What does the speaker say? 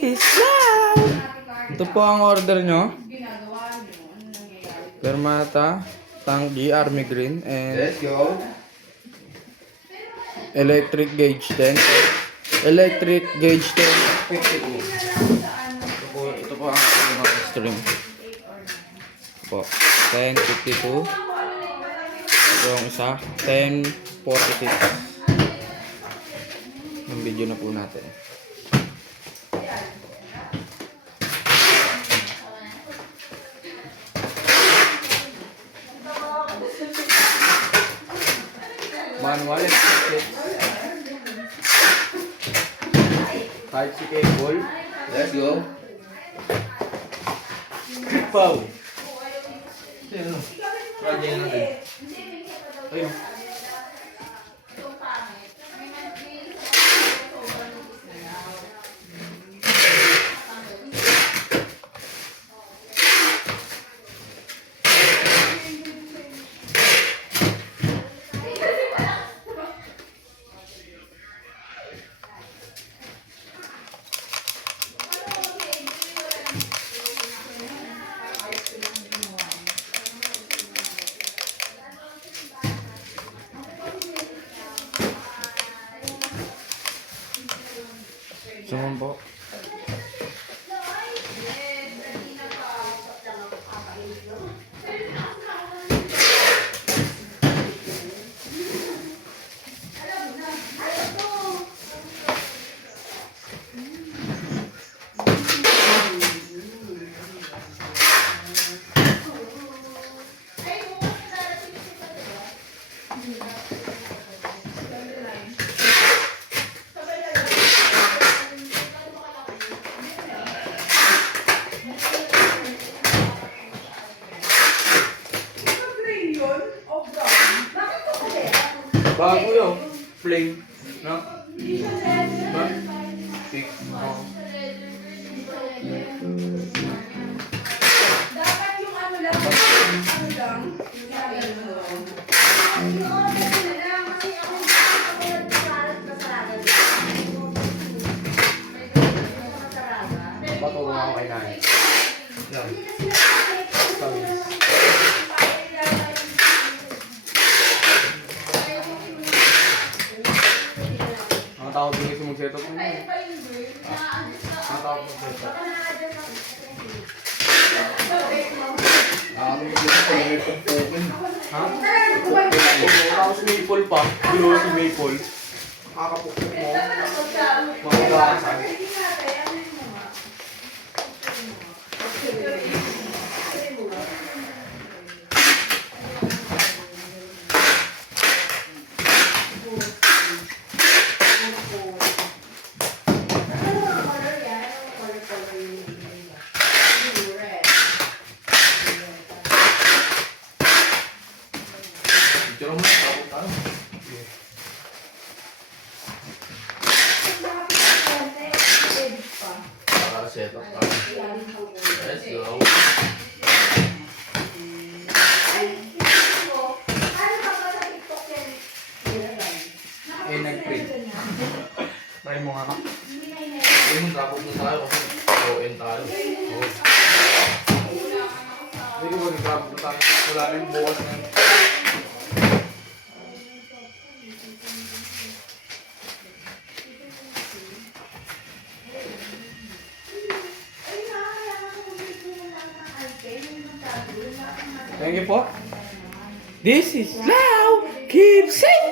is love. Ito po ang order nyo. Permata, tangki, army green, and Let's go. electric gauge 10. Electric gauge 10. 52. Ito po ang mga string. Po. 10.52. Ito yung isa. 10.46. Yung video na po natin. Manual electric. Type C cable. Let's go. Pow. Sino? Project natin. Ayun. Sumun po. Bago yun. Flame. No? Ba? Fix. Oh. Dapat yung ano lang, yung lang. Paturo ako kay nanay. Yan. Ang tawag din kasi mag-setup mo. Ang tawag mag-setup. Ha? Tapos maple pa. Gulo si maple. Kakapukpuk mo. Mamagasan. Picture mo na. Tapos tayo. Para set up tayo. Let's go. Eh, nag-print. Try mo nga ka. Ayun, tapos na tayo kasi ON tayo. Oh. Hindi ko ba nag-grab na tayo? Wala na yung bukas na yun. Thank you po. This is Lao. Keep safe.